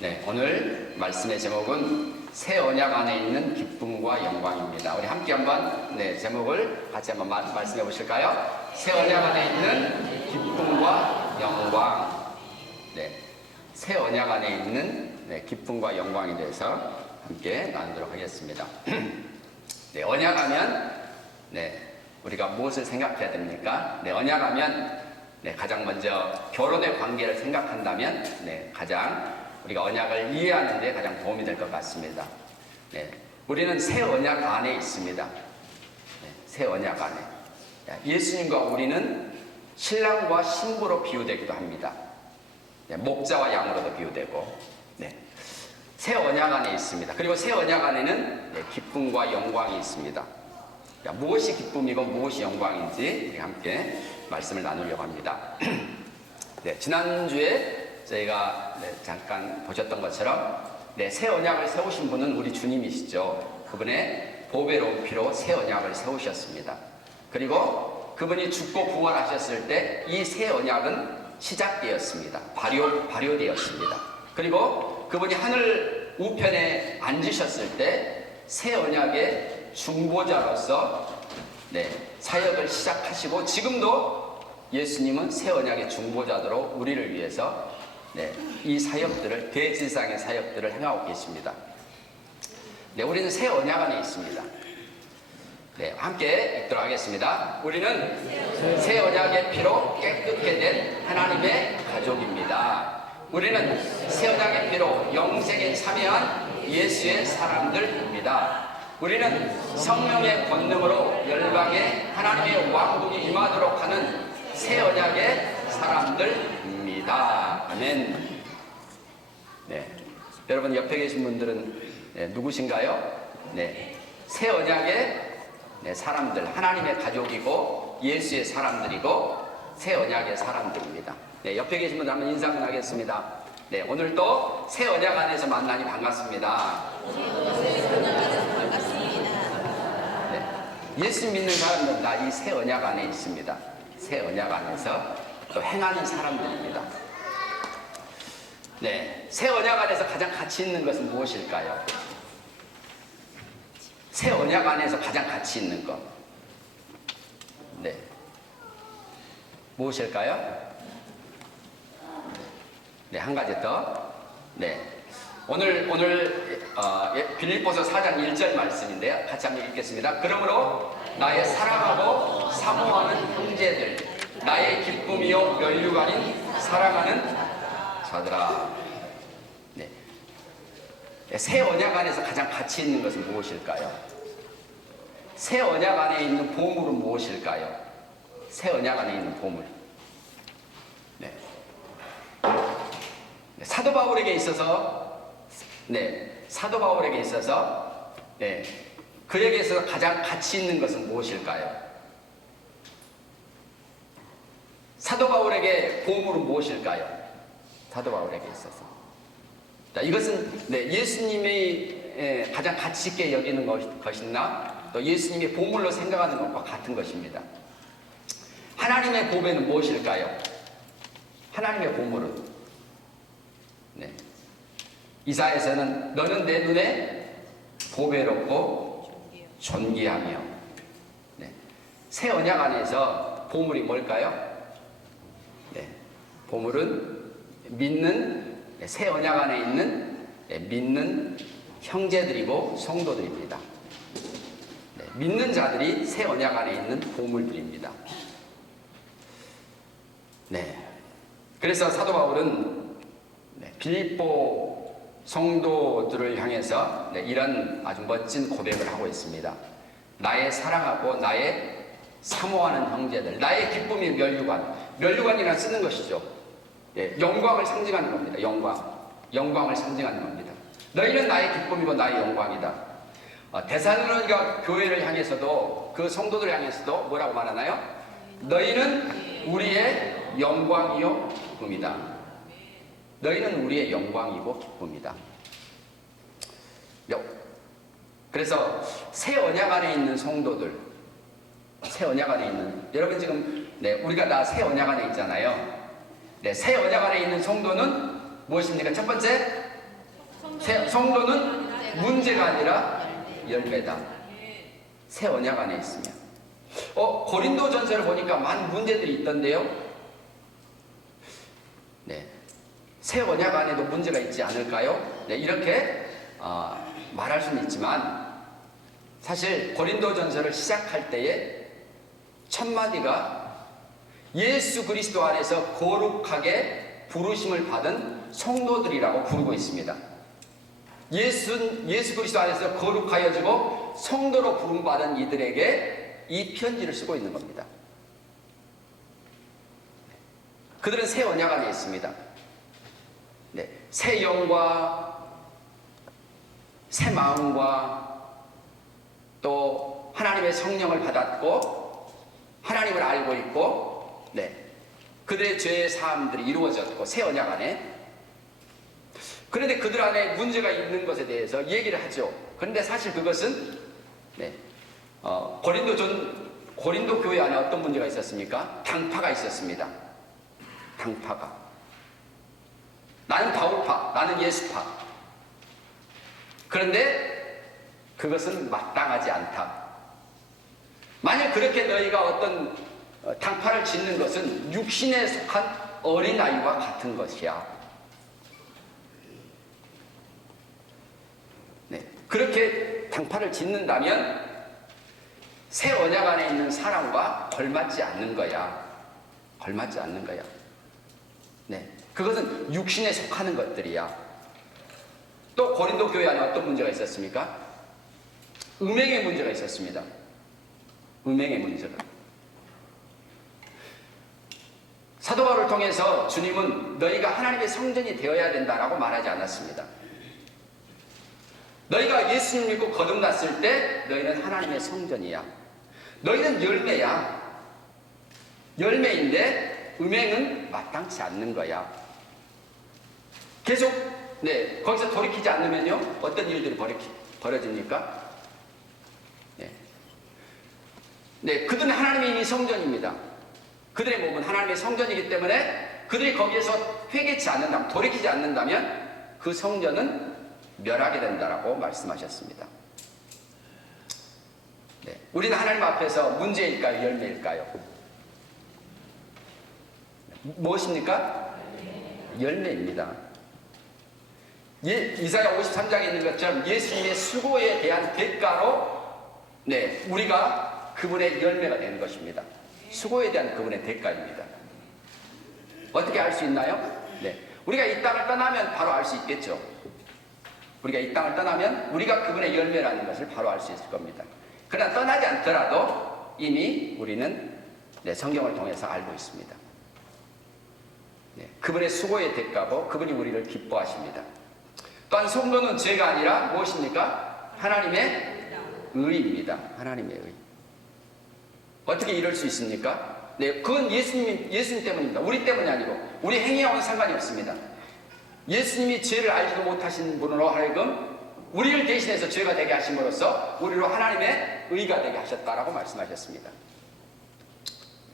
네, 오늘 말씀의 제목은 새 언약 안에 있는 기쁨과 영광입니다. 우리 함께 한번 제목을 같이 한번 말씀해 보실까요? 새 언약 안에 있는 기쁨과 영광. 새 언약 안에 있는 기쁨과 영광에 대해서 함께 나누도록 하겠습니다. 언약하면 우리가 무엇을 생각해야 됩니까? 언약하면 가장 먼저 결혼의 관계를 생각한다면 가장 우리가 언약을 이해하는 데 가장 도움이 될 것 같습니다. 우리는 새 언약 안에 있습니다. 새 언약 안에. 예수님과 우리는 신랑과 신부로 비유되기도 합니다. 목자와 양으로도 비유되고. 새 언약 안에 있습니다. 그리고 새 언약 안에는 기쁨과 영광이 있습니다. 무엇이 기쁨이고 무엇이 영광인지 우리 함께 말씀을 나누려고 합니다. 지난주에 저희가 잠깐 보셨던 것처럼 새 언약을 세우신 분은 우리 주님이시죠. 그분의 보배로운 피로 새 언약을 세우셨습니다. 그리고 그분이 죽고 부활하셨을 때 이 새 언약은 시작되었습니다. 발효되었습니다. 그리고 그분이 하늘 우편에 앉으셨을 때 새 언약의 중보자로서 사역을 시작하시고, 지금도 예수님은 새 언약의 중보자로 우리를 위해서 이 사역들을, 대지상의 사역들을 행하고 계십니다. 우리는 새 언약 안에 있습니다. 함께 읽도록 하겠습니다. 우리는 새 언약의 피로 깨끗게 된 하나님의 가족입니다. 우리는 새 언약의 피로 영생에 참여한 예수의 사람들입니다. 우리는 성령의 권능으로 열방에 하나님의 왕국이 임하도록 하는 새 언약의 사람들입니다. 아멘. 여러분 옆에 계신 분들은 누구신가요? 새 언약의 사람들, 하나님의 가족이고 예수의 사람들이고 새 언약의 사람들입니다. 옆에 계신 분들 한번 인사 하겠습니다. 오늘도 새 언약 안에서 만나니 반갑습니다. 예수 믿는 사람들은 다 이 새 언약 안에 있습니다. 새 언약 안에서 또 행하는 사람들입니다. 새 언약 안에서 가장 가치 있는 것은 무엇일까요? 새 언약 안에서 가장 가치 있는 것. 무엇일까요? 한 가지 더. 오늘 빌립보서 4장 1절 말씀인데요. 같이 한번 읽겠습니다. 그러므로 나의 사랑하고 사모하는 형제들, 나의 기쁨이요 면류가 아닌 사랑하는 자들아. 새 언약 안에서 가장 가치 있는 것은 무엇일까요? 새 언약 안에 있는 보물은 무엇일까요? 새 언약 안에 있는 보물. 사도 바울에게 있어서 그에게 있어서 가장 가치 있는 것은 무엇일까요? 사도 바울에게 보물은 무엇일까요? 사도 바울에게 있어서. 이것은 예수님이 가장 가치 있게 여기는 것이나 또 예수님의 보물로 생각하는 것과 같은 것입니다. 하나님의 보배는 무엇일까요? 하나님의 보물은 이사야에서는 너는 내 눈에 보배롭고 존귀하며. 새 언약 안에서 보물이 뭘까요? 보물은 믿는, 새 언약 안에 있는 믿는 형제들이고 성도들입니다. 믿는 자들이 새 언약 안에 있는 보물들입니다. 그래서 사도 바울은 빌립보 성도들을 향해서 이런 아주 멋진 고백을 하고 있습니다. 나의 사랑하고 나의 사모하는 형제들, 나의 기쁨이 면류관이라 쓰는 것이죠. 영광을 상징하는 겁니다. 영광을 상징하는 겁니다. 너희는 나의 기쁨이고 나의 영광이다. 데살로니가 교회를 향해서도, 그 성도들을 향해서도 뭐라고 말하나요? 너희는 우리의 영광이요 기쁨이다. 너희는 우리의 영광이고 기쁨이다. 그래서 새 언약 안에 있는 성도들, 새 언약 안에 있는, 여러분 지금 우리가 다 새 언약 안에 있잖아요. 새 언약 안에 있는 성도는 무엇입니까? 첫 번째, 성도는 문제가 아니라 열매다. 새 언약 안에 있으면. 고린도전서를 보니까 많은 문제들이 있던데요. 네, 새 언약 안에도 문제가 있지 않을까요? 네, 이렇게 말할 수는 있지만 사실 고린도전서를 시작할 때에 첫 마디가 예수 그리스도 안에서 거룩하게 부르심을 받은 성도들이라고 부르고 있습니다. 예수 그리스도 안에서 거룩하여지고 성도로 부름받은 이들에게 이 편지를 쓰고 있는 겁니다. 그들은 새 언약 안에 있습니다. 네, 새 영과 새 마음과 또 하나님의 성령을 받았고 하나님을 알고 있고, 네, 그들의 죄의 사함들이 이루어졌고 새 언약 안에. 그런데 그들 안에 문제가 있는 것에 대해서 얘기를 하죠. 그런데 사실 그것은 고린도 교회 안에 어떤 문제가 있었습니까? 당파가 있었습니다. 당파가. 나는 바울파, 나는 예수파. 그런데 그것은 마땅하지 않다. 만약 그렇게 너희가 어떤 당파를 짓는 것은 육신에 속한 어린아이와 같은 것이야. 네, 그렇게 당파를 짓는다면 새 언약 안에 있는 사람과 걸맞지 않는 거야. 걸맞지 않는 거야. 네, 그것은 육신에 속하는 것들이야. 또 고린도 교회 안에 어떤 문제가 있었습니까? 음행의 문제가 있었습니다. 음행의 문제가. 사도 바울을 통해서 주님은 너희가 하나님의 성전이 되어야 된다라고 말하지 않았습니다. 너희가 예수님 믿고 거듭났을 때 너희는 하나님의 성전이야. 너희는 열매야. 열매인데 음행은 마땅치 않는 거야. 계속 거기서 돌이키지 않으면요 어떤 일들이 벌어집니까? 그들은 하나님의 이미 성전입니다. 그들의 몸은 하나님의 성전이기 때문에 그들이 거기에서 회개치 않는다면, 돌이키지 않는다면 그 성전은 멸하게 된다라고 말씀하셨습니다. 우리는 하나님 앞에서 문제일까요? 열매일까요? 무엇입니까? 열매입니다. 이사야 53장에 있는 것처럼 예수님의 수고에 대한 대가로 우리가 그분의 열매가 되는 것입니다. 수고에 대한 그분의 대가입니다. 어떻게 알 수 있나요? 우리가 이 땅을 떠나면 바로 알 수 있겠죠. 우리가 이 땅을 떠나면 우리가 그분의 열매라는 것을 바로 알 수 있을 겁니다. 그러나 떠나지 않더라도 이미 우리는 성경을 통해서 알고 있습니다. 그분의 수고의 대가고 그분이 우리를 기뻐하십니다. 또한 성도는 죄가 아니라 무엇입니까? 하나님의 의입니다. 하나님의 의. 어떻게 이럴 수 있습니까? 그건 예수님 때문입니다. 우리 때문이 아니고 우리 행위와는 상관이 없습니다. 예수님이 죄를 알지도 못하신 분으로 하여금 우리를 대신해서 죄가 되게 하심으로써 우리로 하나님의 의가 되게 하셨다라고 말씀하셨습니다.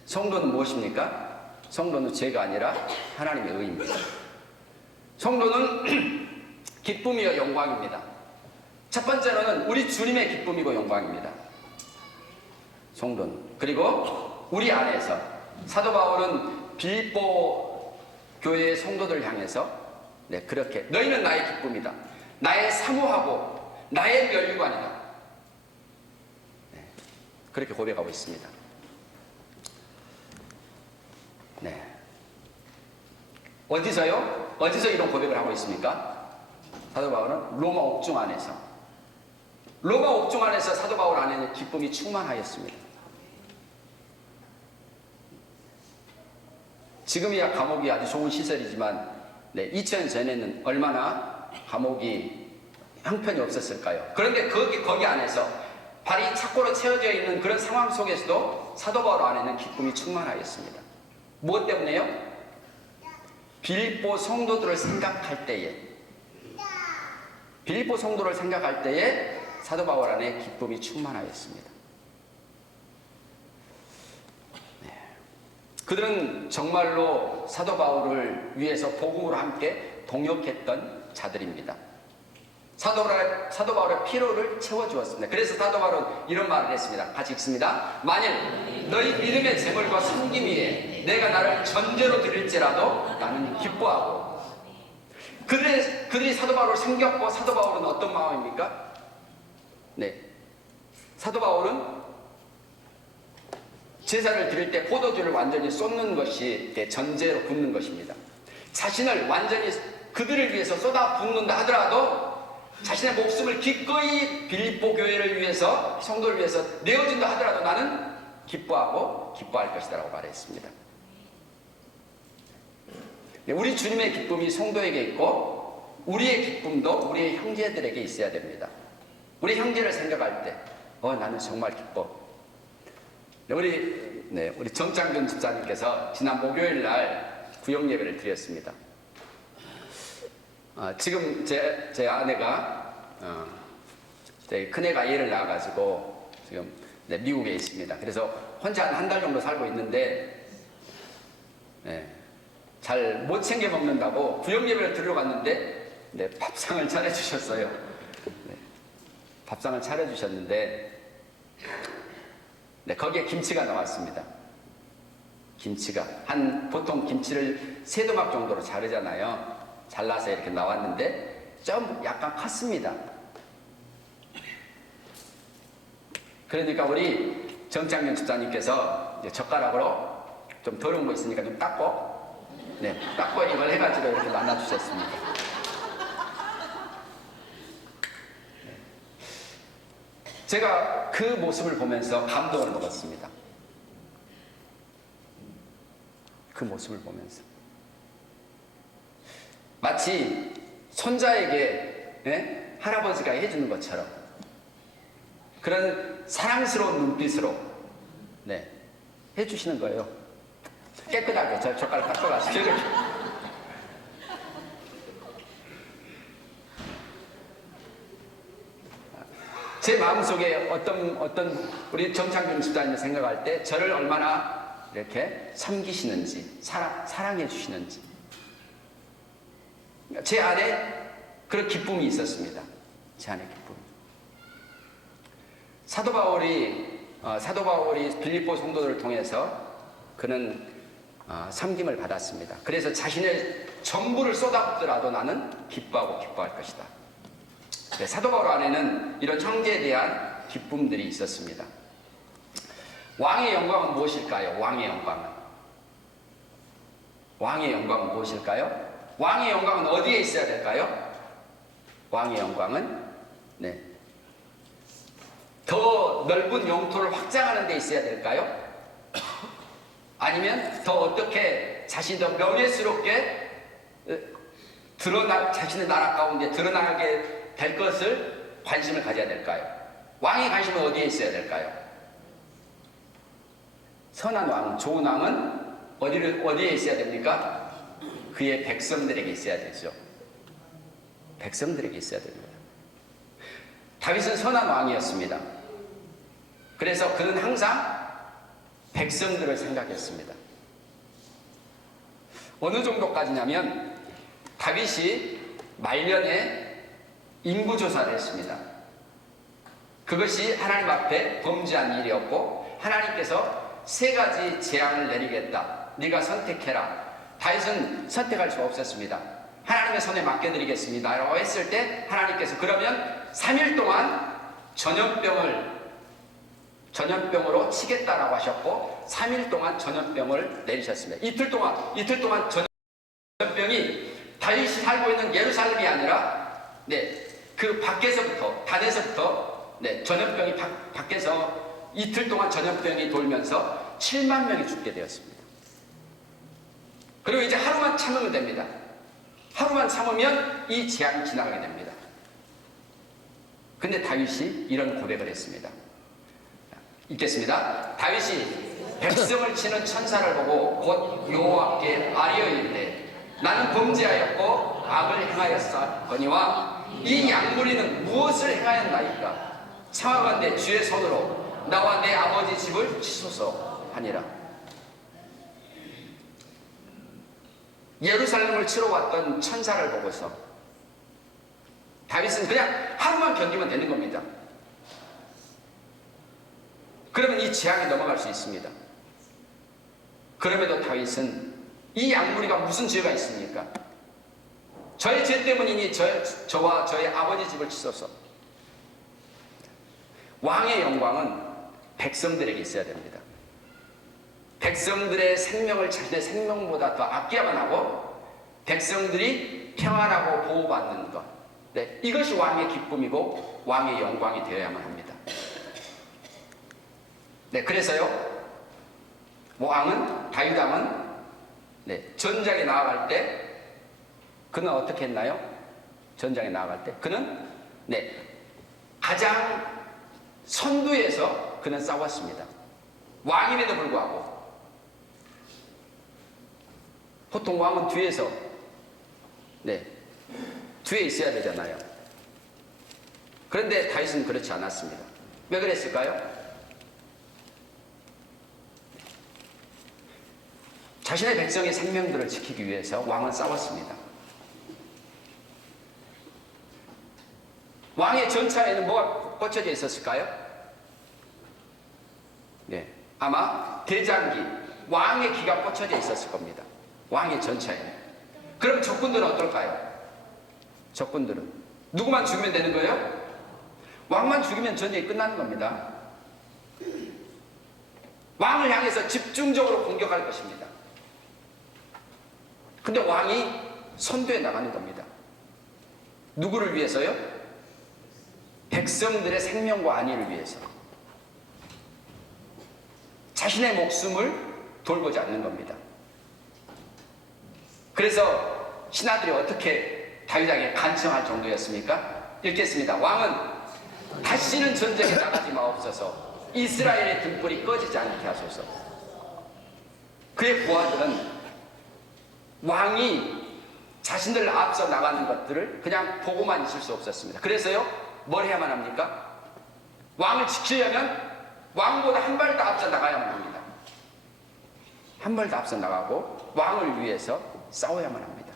성도는 무엇입니까? 성도는 죄가 아니라 하나님의 의입니다. 성도는 기쁨이요 영광입니다. 첫 번째로는 우리 주님의 기쁨이고 영광입니다. 성도는. 그리고 우리 안에서 사도 바울은 빌립보 교회의 성도들을 향해서 그렇게 너희는 나의 기쁨이다. 나의 사모하고 나의 멸류관이다. 그렇게 고백하고 있습니다. 어디서요? 어디서 이런 고백을 하고 있습니까? 사도 바울은 로마 옥중 안에서. 로마 옥중 안에서 사도 바울 안에는 기쁨이 충만하였습니다. 지금이야 감옥이 아주 좋은 시설이지만 2000년 전에는 얼마나 감옥이 형편이 없었을까요? 그런데 거기 안에서 발이 착고로 채워져 있는 그런 상황 속에서도 사도 바울 안에는 기쁨이 충만하였습니다. 무엇 때문에요? 빌립보 성도들을 생각할 때에 사도 바울 안에 기쁨이 충만하였습니다. 그들은 정말로 사도 바울을 위해서 복음으로 함께 동역했던 자들입니다. 사도 바울의 피로를 채워주었습니다. 그래서 사도 바울은 이런 말을 했습니다. 같이 읽습니다. 만일 너희 믿음의 재물과 섬김 위에 내가 나를 전제로 드릴지라도 나는 기뻐하고. 그들이 사도 바울을 섬겼고, 사도 바울은 어떤 마음입니까? 네, 사도 바울은 제사를 드릴 때 포도주를 완전히 쏟는 것이 전제로 붓는 것입니다. 자신을 완전히 그들을 위해서 쏟아 붓는다 하더라도 자신의 목숨을 기꺼이 빌립보 교회를 위해서, 성도를 위해서 내어준다 하더라도 나는 기뻐하고 기뻐할 것이다 라고 말했습니다. 우리 주님의 기쁨이 성도에게 있고 우리의 기쁨도 우리의 형제들에게 있어야 됩니다. 우리 형제를 생각할 때 나는 정말 기뻐. 우리 정창균 집사님께서 지난 목요일 날 구역 예배를 드렸습니다. 지금 제 아내가 큰애가 애를 낳아가지고 지금 미국에 있습니다. 그래서 혼자 한 달 정도 살고 있는데 잘 못 챙겨 먹는다고 구역 예배를 드리러 갔는데 밥상을 차려주셨어요. 밥상을 차려주셨는데 거기에 김치가 나왔습니다. 김치가 보통 김치를 3도막 정도로 자르잖아요. 잘라서 이렇게 나왔는데 좀 약간 컸습니다. 그러니까 우리 정창균 집사님께서 젓가락으로 좀 더러운 거 있으니까 좀 닦고 이걸 해가지고 이렇게 나눠주셨습니다. 제가 그 모습을 보면서 감동을 먹었습니다. 그 모습을 보면서 마치 손자에게 할아버지가 해주는 것처럼 그런 사랑스러운 눈빛으로 해주시는 거예요. 깨끗하게 저 젓가락 닦아가시고 이렇게. 제 마음속에 어떤 우리 정창균 집사님을 생각할 때 저를 얼마나 이렇게 섬기시는지, 사랑해 주시는지, 제 안에 그런 기쁨이 있었습니다. 제 안에 기쁨. 사도 바울이 빌립보 성도들을 통해서 그는 섬김을 받았습니다. 그래서 자신의 전부를 쏟아붓더라도 나는 기뻐하고 기뻐할 것이다. 사도 바울 안에는 이런 형제에 대한 기쁨들이 있었습니다. 왕의 영광은 무엇일까요? 왕의 영광은 무엇일까요? 왕의 영광은 어디에 있어야 될까요? 왕의 영광은 더 넓은 영토를 확장하는 데 있어야 될까요? 아니면 더 어떻게 자신이 더 명예스럽게 자신의 나라 가운데 드러나게 될 것을 관심을 가져야 될까요? 왕의 관심은 어디에 있어야 될까요? 선한 왕, 좋은 왕은 어디에 있어야 됩니까? 그의 백성들에게 있어야 되죠. 백성들에게 있어야 됩니다. 다윗은 선한 왕이었습니다. 그래서 그는 항상 백성들을 생각했습니다. 어느 정도까지냐면 다윗이 말년에 인구조사를 했습니다. 그것이 하나님 앞에 범죄한 일이었고 하나님께서 3가지 재앙을 내리겠다. 네가 선택해라. 다윗은 선택할 수가 없었습니다. 하나님의 손에 맡겨드리겠습니다 라고 했을 때 하나님께서 그러면 3일 동안 전염병으로 치겠다라고 하셨고 3일 동안 전염병을 내리셨습니다. 이틀 동안 전염병이 다윗이 살고 있는 예루살렘이 아니라 그 밖에서부터 단에서부터 전염병이 밖에서 이틀 동안 전염병이 돌면서 7만 명이 죽게 되었습니다. 그리고 이제 하루만 참으면 됩니다. 하루만 참으면 이 재앙이 지나가게 됩니다. 근데 다윗이 이런 고백을 했습니다. 읽겠습니다. 다윗이 백성을 치는 천사를 보고 곧 여호와께 아뢰어 이르되 나는 범죄하였고 악을 행하였거니와 이 양무리는 무엇을 행하였나이까? 청하건대 주의 손으로 나와 내 아버지 집을 치소서 하니라. 예루살렘을 치러 왔던 천사를 보고서 다윗은 그냥 하루만 견디면 되는 겁니다. 그러면 이 재앙에 넘어갈 수 있습니다. 그럼에도 다윗은 이 양무리가 무슨 죄가 있습니까? 저의 죄 때문이니 저와 저의 아버지 집을 치소서. 왕의 영광은 백성들에게 있어야 됩니다. 백성들의 생명을 자신의 생명보다 더 아껴야만 하고 백성들이 평안하고 보호받는 것, 네, 이것이 왕의 기쁨이고 왕의 영광이 되어야만 합니다. 네, 그래서요 다윗 왕은 네, 전장에 나아갈 때 그는 어떻게 했나요? 전장에 나아갈 때 그는 네, 가장 선두에서 그는 싸웠습니다. 왕임에도 불구하고. 보통 왕은 뒤에서 네, 뒤에 있어야 되잖아요. 그런데 다윗은 그렇지 않았습니다. 왜 그랬을까요? 자신의 백성의 생명들을 지키기 위해서 왕은 싸웠습니다. 왕의 전차에는 뭐가 꽂혀져 있었을까요? 네, 아마 대장기, 왕의 기가 꽂혀져 있었을 겁니다. 왕의 전차에는. 그럼 적군들은 어떨까요? 적군들은 누구만 죽이면 되는 거예요? 왕만 죽이면 전쟁이 끝나는 겁니다. 왕을 향해서 집중적으로 공격할 것입니다. 근데 왕이 선두에 나가는 겁니다. 누구를 위해서요? 백성들의 생명과 안위를 위해서. 자신의 목숨을 돌보지 않는 겁니다. 그래서 신하들이 어떻게 다윗에게 간청할 정도였습니까? 읽겠습니다. 왕은 다시는 전쟁에 나가지 마옵소서. 이스라엘의 등불이 꺼지지 않게 하소서. 그의 부하들은 왕이 자신들을 앞서 나가는 것들을 그냥 보고만 있을 수 없었습니다. 그래서요, 뭘 해야만 합니까? 왕을 지키려면 왕보다 한 발 더 앞서 나가야만 합니다. 한 발 더 앞서 나가고 왕을 위해서 싸워야만 합니다.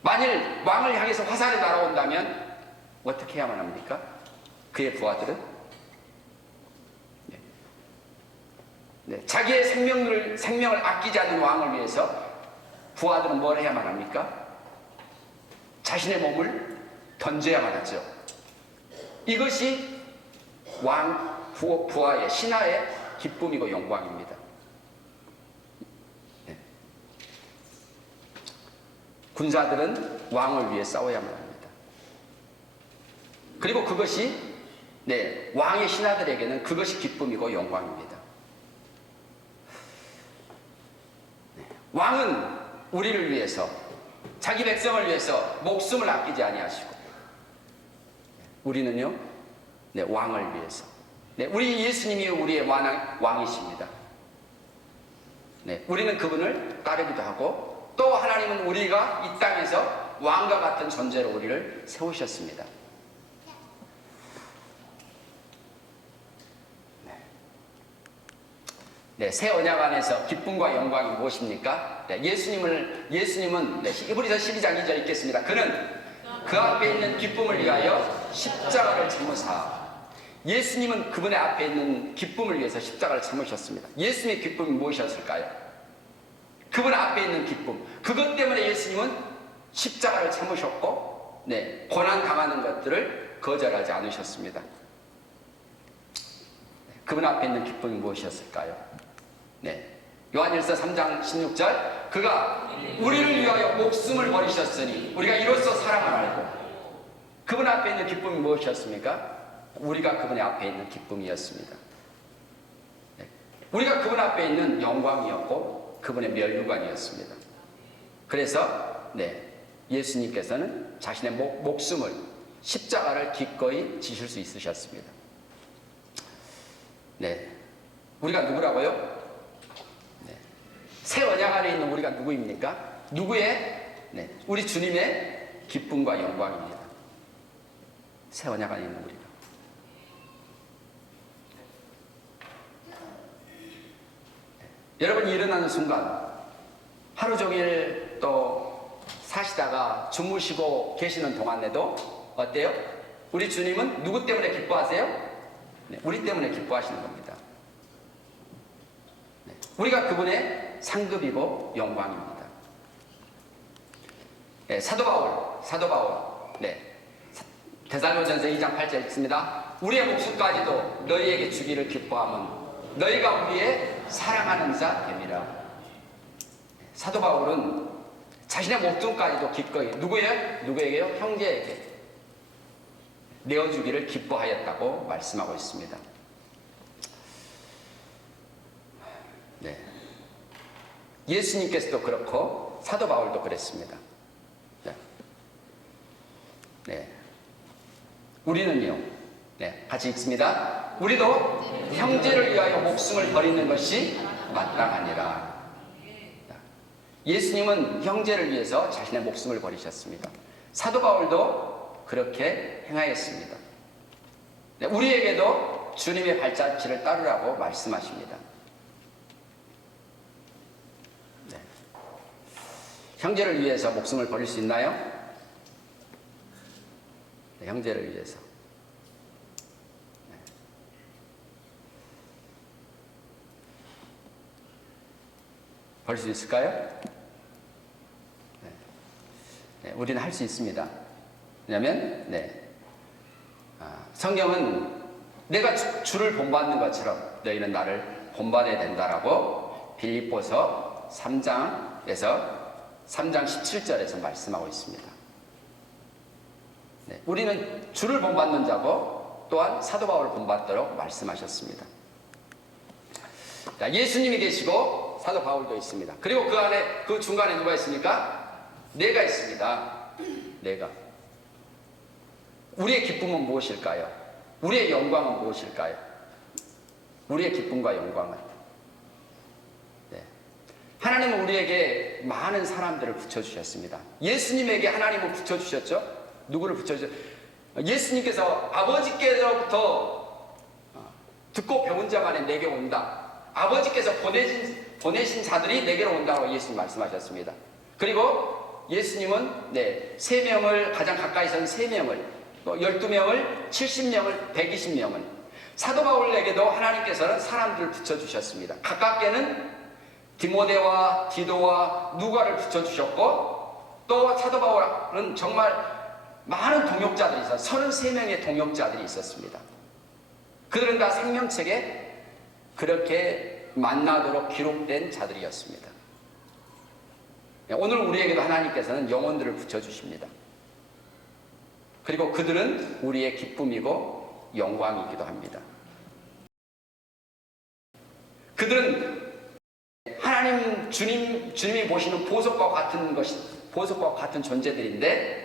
만일 왕을 향해서 화살이 날아온다면 어떻게 해야만 합니까? 그의 부하들은 자기의 생명을 아끼지 않는 왕을 위해서 부하들은 뭘 해야만 합니까? 자신의 몸을 던져야만 하죠. 이것이 부하의 신하의 기쁨이고 영광입니다. 네. 군사들은 왕을 위해 싸워야만 합니다. 그리고 그것이 왕의 신하들에게는 그것이 기쁨이고 영광입니다. 왕은 우리를 위해서, 자기 백성을 위해서 목숨을 아끼지 아니하시고, 우리는요, 왕을 위해서. 우리 예수님이 우리의 왕이십니다. 우리는 그분을 따르기도 하고, 또 하나님은 우리가 이 땅에서 왕과 같은 존재로 우리를 세우셨습니다. 새 언약 안에서 기쁨과 영광이 무엇입니까? 예수님은 히브리서 12장 2절 읽겠습니다. 그는 그 앞에 있는 기쁨을 위하여 십자가를 참으사. 예수님은 그분의 앞에 있는 기쁨을 위해서 십자가를 참으셨습니다. 예수님의 기쁨이 무엇이었을까요? 그분 앞에 있는 기쁨. 그것 때문에 예수님은 십자가를 참으셨고, 고난 당하는 것들을 거절하지 않으셨습니다. 그분 앞에 있는 기쁨이 무엇이었을까요? 요한일서 3장 16절, 그가 우리를 위하여 목숨을 버리셨으니 우리가 이로써 사랑을 알고. 그분 앞에 있는 기쁨이 무엇이었습니까? 우리가 그분의 앞에 있는 기쁨이었습니다. 우리가 그분 앞에 있는 영광이었고 그분의 면류관이었습니다. 그래서 예수님께서는 자신의 목숨을, 십자가를 기꺼이 지실 수 있으셨습니다. 우리가 누구라고요? 새 언약 안에 있는 우리가 누구입니까? 우리 주님의 기쁨과 영광입니다. 새 언약 안에 있는 우리가. 여러분이 일어나는 순간, 하루 종일 또 사시다가 주무시고 계시는 동안에도 어때요? 우리 주님은 누구 때문에 기뻐하세요? 네, 우리 때문에 기뻐하시는 겁니다. 네, 우리가 그분의 상급이고 영광입니다. 네, 사도 바울. 네, 데살로니가전서 2장 8절 읽습니다. 우리의 목숨까지도 너희에게 주기를 기뻐함은 너희가 우리의 사랑하는 자 됨이라. 사도 바울은 자신의 목숨까지도 기꺼이 누구에게요? 형제에게 내어주기를 기뻐하였다고 말씀하고 있습니다. 네. 예수님께서도 그렇고 사도 바울도 그랬습니다. 네. 네. 우리는요, 네, 같이 읽습니다. 우리도 형제를 위하여 목숨을 버리는 것이 마땅하니라. 예수님은 형제를 위해서 자신의 목숨을 버리셨습니다. 사도 바울도 그렇게 행하였습니다. 네, 우리에게도 주님의 발자취를 따르라고 말씀하십니다. 네. 형제를 위해서 목숨을 버릴 수 있나요? 네, 형제를 위해서. 네. 버릴 수 있을까요? 네. 네, 우리는 할 수 있습니다. 왜냐하면 성경은 내가 주를 본받는 것처럼 너희는 나를 본받아야 된다라고 빌립보서 3장 17절에서 말씀하고 있습니다. 네, 우리는 주를 본받는 자고 또한 사도 바울을 본받도록 말씀하셨습니다. 자, 예수님이 계시고 사도 바울도 있습니다. 그리고 그 중간에 누가 있습니까? 내가 있습니다. 내가. 우리의 기쁨은 무엇일까요? 우리의 영광은 무엇일까요? 우리의 기쁨과 영광은, 네, 하나님은 우리에게 많은 사람들을 붙여주셨습니다. 예수님에게 하나님은 붙여주셨죠? 누구를 붙여주셨죠? 예수님께서 아버지께로부터 듣고 배운 자만이 내게 온다. 아버지께서 보내신 자들이 내게로 온다고 예수님 말씀하셨습니다. 그리고 예수님은 3명을 가장 가까이서는 3명을, 12명을, 70명을, 120명을, 사도 바울에게도 하나님께서는 사람들을 붙여주셨습니다. 가깝게는 디모데와 디도와 누가를 붙여주셨고, 또 사도 바울은 정말 많은 동역자들이 있어요. 33명의 동역자들이 있었습니다. 그들은 다 생명책에 그렇게 만나도록 기록된 자들이었습니다. 오늘 우리에게도 하나님께서는 영혼들을 붙여주십니다. 그리고 그들은 우리의 기쁨이고 영광이기도 합니다. 그들은 하나님 주님이 보시는 보석과 같은 존재들인데,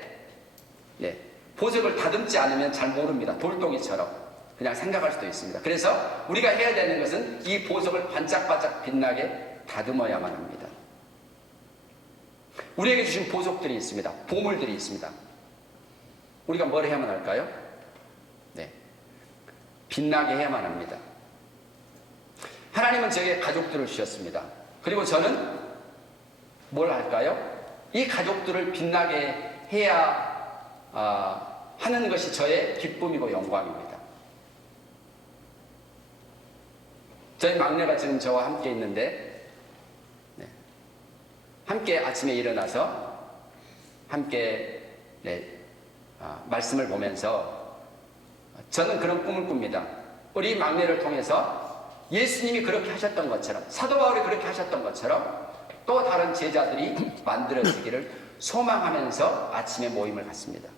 보석을 다듬지 않으면 잘 모릅니다. 돌덩이처럼 그냥 생각할 수도 있습니다. 그래서 우리가 해야 되는 것은 이 보석을 반짝반짝 빛나게 다듬어야만 합니다. 우리에게 주신 보석들이 있습니다. 보물들이 있습니다. 우리가 뭘 해야만 할까요? 빛나게 해야만 합니다. 하나님은 제게 가족들을 주셨습니다. 그리고 저는 뭘 할까요? 이 가족들을 빛나게 해야 하는 것이 저의 기쁨이고 영광입니다. 저희 막내가 지금 저와 함께 있는데, 함께 아침에 일어나서 함께 말씀을 보면서 저는 그런 꿈을 꿉니다. 우리 막내를 통해서 예수님이 그렇게 하셨던 것처럼, 사도 바울이 그렇게 하셨던 것처럼 또 다른 제자들이 만들어지기를 소망하면서 아침에 모임을 갖습니다.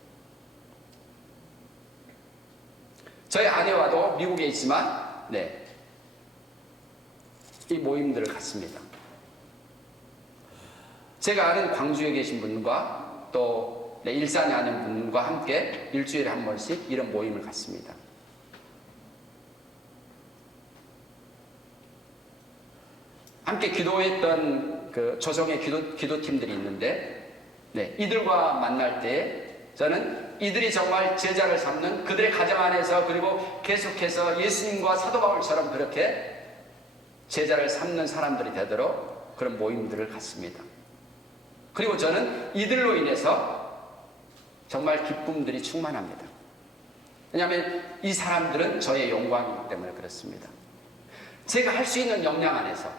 저희 아내와도 미국에 있지만 이 모임들을 갖습니다. 제가 아는 광주에 계신 분과 또 일산에 아는 분과 함께 일주일에 한 번씩 이런 모임을 갖습니다. 함께 기도했던 그 조정의 기도팀들이 있는데, 이들과 만날 때 저는 이들이 정말 제자를 삼는, 그들의 가정 안에서 그리고 계속해서 예수님과 사도 바울처럼 그렇게 제자를 삼는 사람들이 되도록 그런 모임들을 갖습니다. 그리고 저는 이들로 인해서 정말 기쁨들이 충만합니다. 왜냐하면 이 사람들은 저의 영광이기 때문에 그렇습니다. 제가 할 수 있는 역량 안에서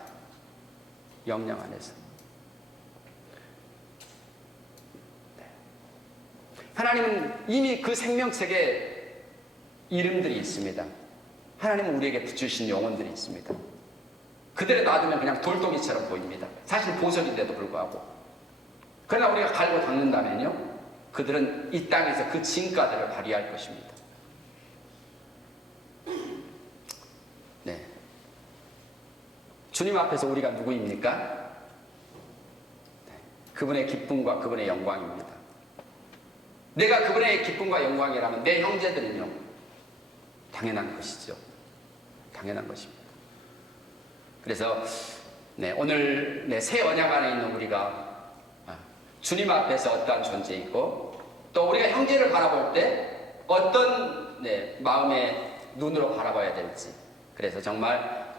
하나님은 이미 그 생명책에 이름들이 있습니다. 하나님은 우리에게 붙이신 영혼들이 있습니다. 그대로 놔두면 그냥 돌덩이처럼 보입니다. 사실 보석인데도 불구하고. 그러나 우리가 갈고 닦는다면요, 그들은 이 땅에서 그 진가들을 발휘할 것입니다. 네. 주님 앞에서 우리가 누구입니까? 네. 그분의 기쁨과 그분의 영광입니다. 내가 그분의 기쁨과 영광이라면 내 형제들은요, 당연한 것이죠. 당연한 것입니다. 그래서 오늘 새 언약 안에 있는 우리가 주님 앞에서 어떠한 존재이고, 또 우리가 형제를 바라볼 때 어떤 마음의 눈으로 바라봐야 될지. 그래서 정말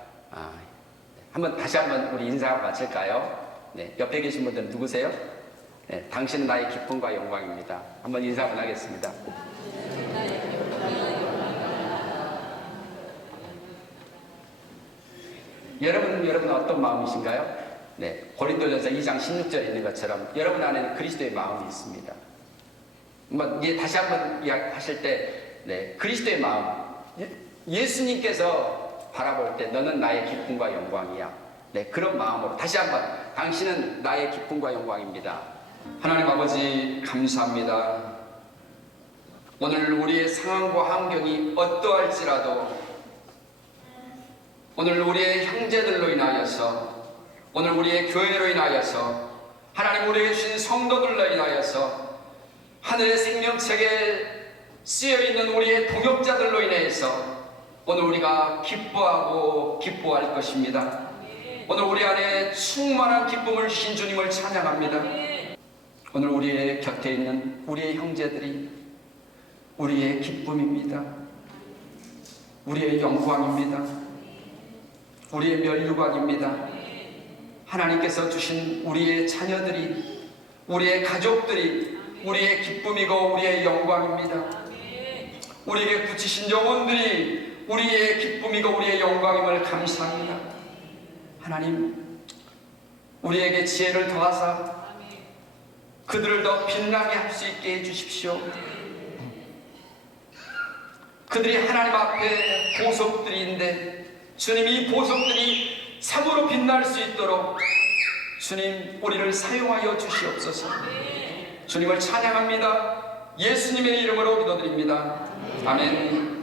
다시 한번 우리 인사하고 마칠까요? 옆에 계신 분들은 누구세요? 당신은 나의 기쁨과 영광입니다. 한번 인사 한번 하겠습니다. 여러분은 어떤 마음이신가요? 고린도전서 2장 16절에 있는 것처럼 여러분 안에는 그리스도의 마음이 있습니다. 다시 한번 이야기하실 때, 그리스도의 마음, 예수님께서 바라볼 때 너는 나의 기쁨과 영광이야. 그런 마음으로 다시 한번 당신은 나의 기쁨과 영광입니다. 하나님 아버지, 감사합니다. 오늘 우리의 상황과 환경이 어떠할지라도 오늘 우리의 형제들로 인하여서, 오늘 우리의 교회로 인하여서, 하나님 우리에게 주신 성도들로 인하여서, 하늘의 생명책에 쓰여있는 우리의 동역자들로 인해서 오늘 우리가 기뻐하고 기뻐할 것입니다. 오늘 우리 안에 충만한 기쁨을 주신 주님을 찬양합니다. 오늘 우리의 곁에 있는 우리의 형제들이 우리의 기쁨입니다. 우리의 영광입니다. 우리의 면류관입니다. 하나님께서 주신 우리의 자녀들이, 우리의 가족들이 우리의 기쁨이고 우리의 영광입니다. 우리에게 붙이신 영혼들이 우리의 기쁨이고 우리의 영광임을 감사합니다. 하나님, 우리에게 지혜를 더하사 그들을 더 빛나게 할 수 있게 해주십시오. 그들이 하나님 앞에 보석들인데 주님, 이 보석들이 참으로 빛날 수 있도록 주님, 우리를 사용하여 주시옵소서. 주님을 찬양합니다. 예수님의 이름으로 기도드립니다. 아멘.